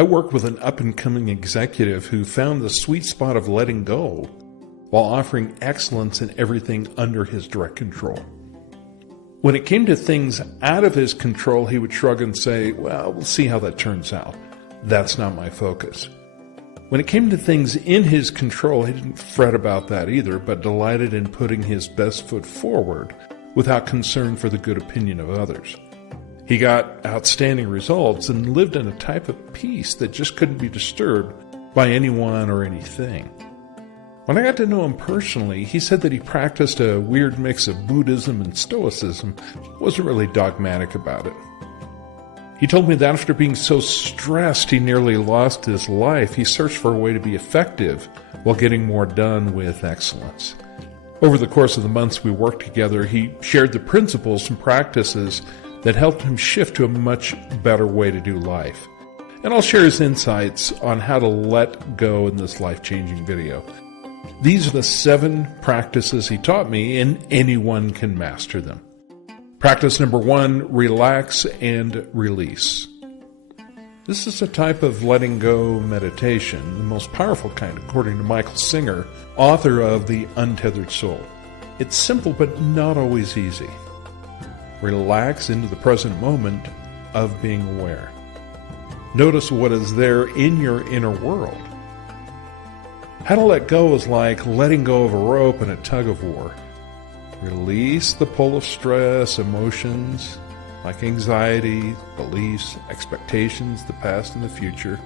I work with an up-and-coming executive who found the sweet spot of letting go while offering excellence in everything under his direct control. When it came to things out of his control, he would shrug and say, well, we'll see how that turns out. That's not my focus. When it came to things in his control, he didn't fret about that either, but delighted in putting his best foot forward without concern for the good opinion of others. He got outstanding results and lived in a type of peace that just couldn't be disturbed by anyone or anything. When I got to know him personally, he said that he practiced a weird mix of Buddhism and stoicism, wasn't really dogmatic about it. He told me that after being so stressed he nearly lost his life, he searched for a way to be effective while getting more done with excellence. Over the course of the months we worked together, he shared the principles and practices that helped him shift to a much better way to do life. And I'll share his insights on how to let go in this life-changing video. These are the 7 practices he taught me, and anyone can master them. Practice number 1, relax and release. This is a type of letting go meditation, the most powerful kind, according to Michael Singer, author of The Untethered Soul. It's simple but not always easy. Relax into the present moment of being aware. Notice what is there in your inner world. How to let go is like letting go of a rope in a tug of war. Release the pull of stress, emotions, like anxiety, beliefs, expectations, the past and the future.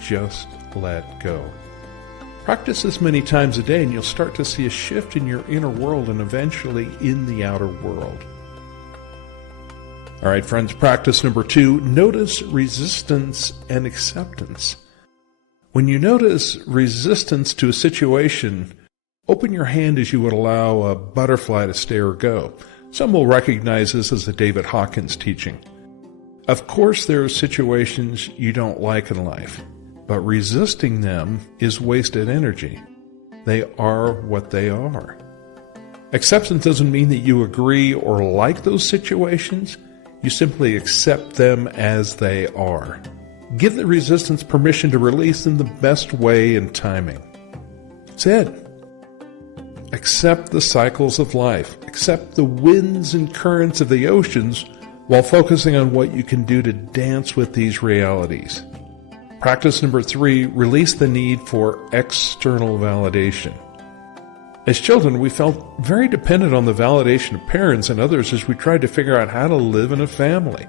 Just let go. Practice this many times a day and you'll start to see a shift in your inner world and eventually in the outer world. All right, friends, practice number 2, notice resistance and acceptance. When you notice resistance to a situation, open your hand as you would allow a butterfly to stay or go. Some will recognize this as a David Hawkins teaching. Of course, there are situations you don't like in life, but resisting them is wasted energy. They are what they are. Acceptance doesn't mean that you agree or like those situations. You simply accept them as they are. Give the resistance permission to release in the best way and timing. That's it. Accept the cycles of life. Accept the winds and currents of the oceans while focusing on what you can do to dance with these realities. Practice number 3, release the need for external validation. As children, we felt very dependent on the validation of parents and others as we tried to figure out how to live in a family.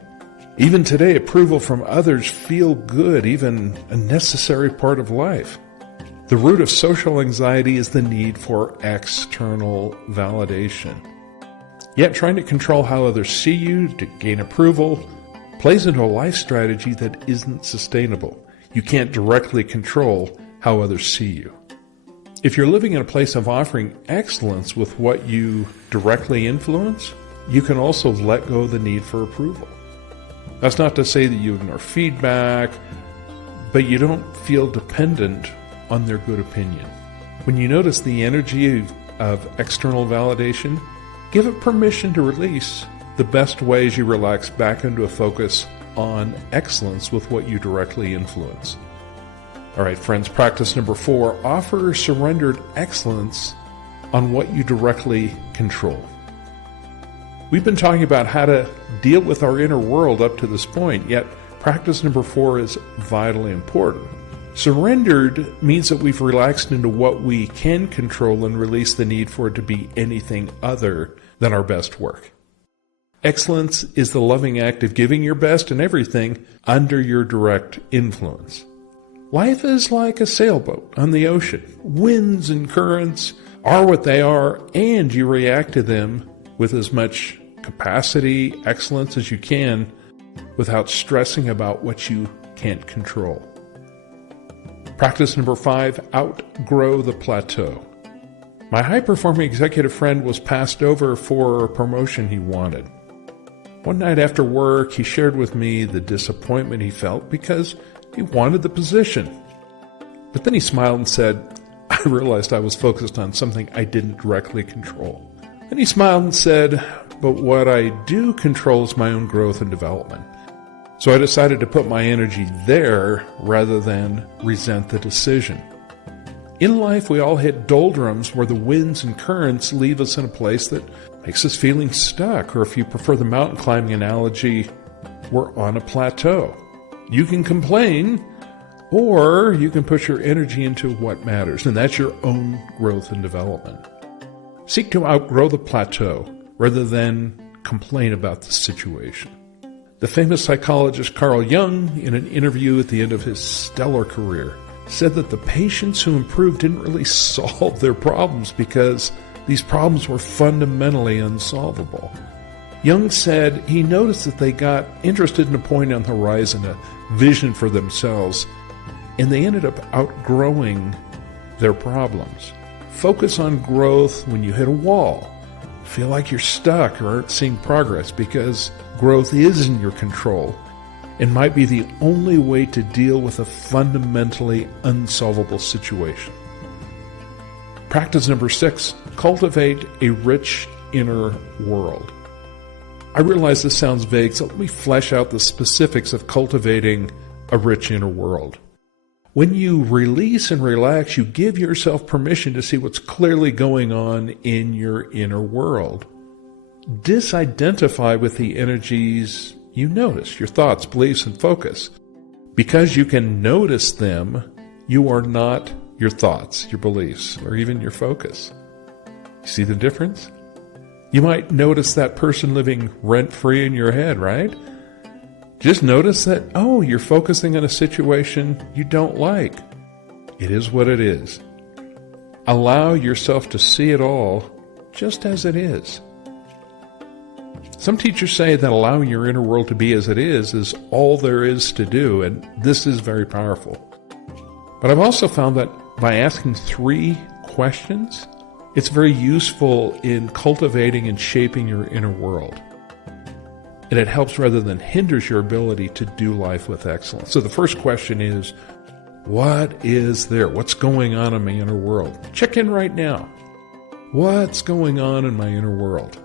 Even today, approval from others feel good, even a necessary part of life. The root of social anxiety is the need for external validation. Yet trying to control how others see you to gain approval plays into a life strategy that isn't sustainable. You can't directly control how others see you. If you're living in a place of offering excellence with what you directly influence, you can also let go of the need for approval. That's not to say that you ignore feedback, but you don't feel dependent on their good opinion. When you notice the energy of external validation, give it permission to release. The best way is you relax back into a focus on excellence with what you directly influence. All right, friends, practice number 4, offer surrendered excellence on what you directly control. We've been talking about how to deal with our inner world up to this point, yet practice number 4 is vitally important. Surrendered means that we've relaxed into what we can control and release the need for it to be anything other than our best work. Excellence is the loving act of giving your best in everything under your direct influence. Life is like a sailboat on the ocean. Winds and currents are what they are, and you react to them with as much capacity, excellence as you can without stressing about what you can't control. Practice number 5, outgrow the plateau. My high-performing executive friend was passed over for a promotion he wanted. One night after work, he shared with me the disappointment he felt because he wanted the position. But then he smiled and said, I realized I was focused on something I didn't directly control. Then he smiled and said, but what I do control is my own growth and development. So I decided to put my energy there rather than resent the decision. In life, we all hit doldrums where the winds and currents leave us in a place that makes us feeling stuck, or if you prefer the mountain climbing analogy, we're on a plateau. You can complain, or you can put your energy into what matters, and that's your own growth and development. Seek to outgrow the plateau rather than complain about the situation. The famous psychologist Carl Jung, in an interview at the end of his stellar career, said that the patients who improved didn't really solve their problems because these problems were fundamentally unsolvable. Jung said he noticed that they got interested in a point on the horizon, a vision for themselves, and they ended up outgrowing their problems. Focus on growth when you hit a wall. Feel like you're stuck or aren't seeing progress, because growth is in your control and might be the only way to deal with a fundamentally unsolvable situation. Practice number 6, cultivate a rich inner world. I realize this sounds vague, so let me flesh out the specifics of cultivating a rich inner world. When you release and relax, you give yourself permission to see what's clearly going on in your inner world. Disidentify with the energies you notice, your thoughts, beliefs, and focus. Because you can notice them, you are not your thoughts, your beliefs, or even your focus. You see the difference? You might notice that person living rent-free in your head, right? Just notice that, you're focusing on a situation you don't like. It is what it is. Allow yourself to see it all just as it is. Some teachers say that allowing your inner world to be as it is all there is to do, and this is very powerful. But I've also found that by asking 3 questions, it's very useful in cultivating and shaping your inner world. And it helps rather than hinders your ability to do life with excellence. So the first question is, what is there? What's going on in my inner world? Check in right now. What's going on in my inner world?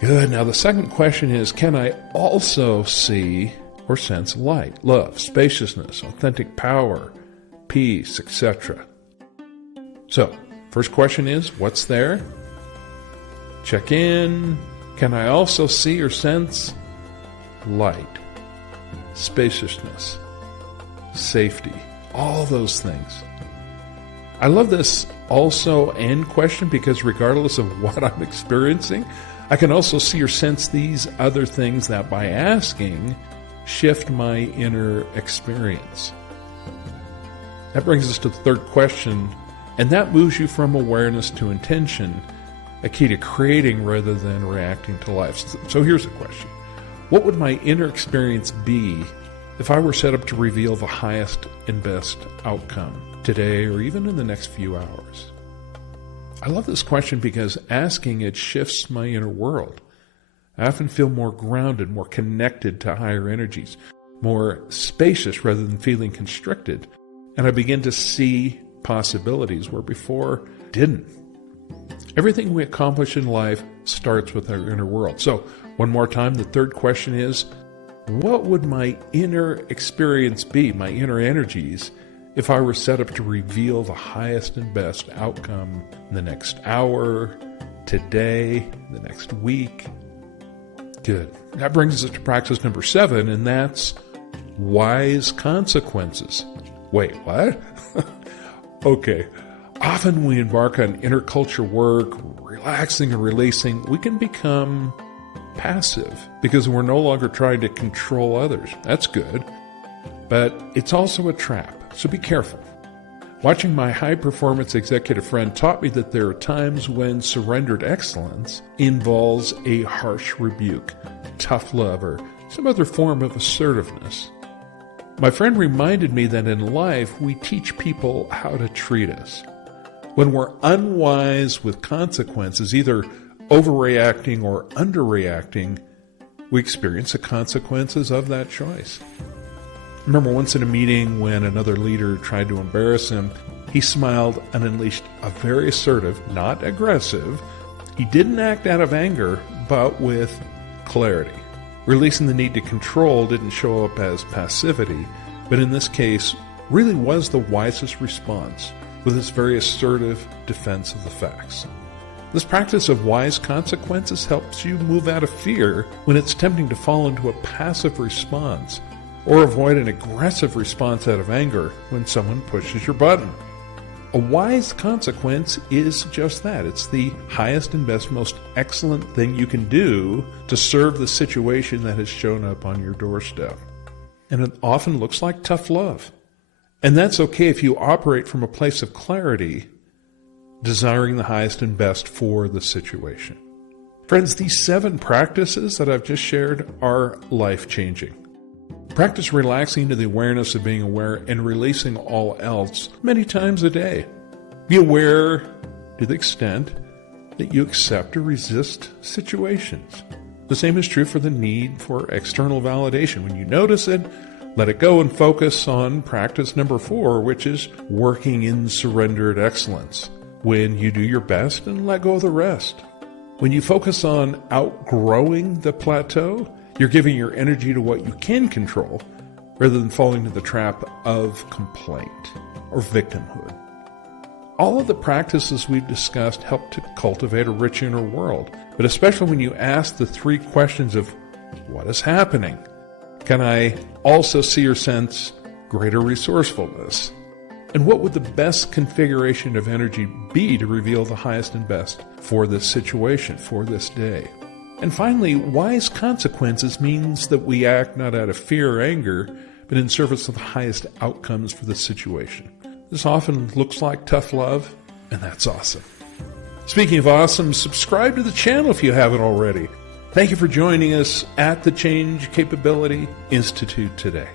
Good. Now the second question is, can I also see or sense light, love, spaciousness, authentic power, peace, etc.? So, first question is, what's there? Check in. Can I also see or sense light, spaciousness, safety, all those things? I love this also and question because regardless of what I'm experiencing, I can also see or sense these other things that by asking shift my inner experience. That brings us to the third question, and that moves you from awareness to intention, a key to creating rather than reacting to life. So here's a question. What would my inner experience be if I were set up to reveal the highest and best outcome today or even in the next few hours? I love this question because asking it shifts my inner world. I often feel more grounded, more connected to higher energies, more spacious rather than feeling constricted, and I begin to see possibilities where before didn't. Everything we accomplish in life starts with our inner world. So, one more time, the third question is, what would my inner experience be, my inner energies, if I were set up to reveal the highest and best outcome in the next hour, today, the next week? Good. That brings us to practice number 7, and that's wise consequences. Wait, what? Okay. Often when we embark on interculture work, relaxing and releasing, we can become passive because we're no longer trying to control others. That's good. But it's also a trap, so be careful. Watching my high-performance executive friend taught me that there are times when surrendered excellence involves a harsh rebuke, tough love, or some other form of assertiveness. My friend reminded me that in life we teach people how to treat us. When we're unwise with consequences, either overreacting or underreacting, we experience the consequences of that choice. I remember once in a meeting when another leader tried to embarrass him, he smiled and unleashed a very assertive, not aggressive. He didn't act out of anger, but with clarity. Releasing the need to control didn't show up as passivity, but in this case really was the wisest response, with its very assertive defense of the facts. This practice of wise consequences helps you move out of fear when it's tempting to fall into a passive response, or avoid an aggressive response out of anger when someone pushes your button. A wise consequence is just that. It's the highest and best, most excellent thing you can do to serve the situation that has shown up on your doorstep. And it often looks like tough love. And that's okay if you operate from a place of clarity, desiring the highest and best for the situation. Friends, these 7 practices that I've just shared are life-changing. Practice relaxing to the awareness of being aware and releasing all else many times a day. Be aware to the extent that you accept or resist situations. The same is true for the need for external validation. When you notice it, let it go and focus on practice number 4, which is working in surrendered excellence. When you do your best and let go of the rest. When you focus on outgrowing the plateau, you're giving your energy to what you can control rather than falling into the trap of complaint or victimhood. All of the practices we've discussed help to cultivate a rich inner world, but especially when you ask the 3 questions of what is happening? Can I also see or sense greater resourcefulness? And what would the best configuration of energy be to reveal the highest and best for this situation, for this day? And finally, wise consequences means that we act not out of fear or anger, but in service of the highest outcomes for the situation. This often looks like tough love, and that's awesome. Speaking of awesome, subscribe to the channel if you haven't already. Thank you for joining us at the Change Capability Institute today.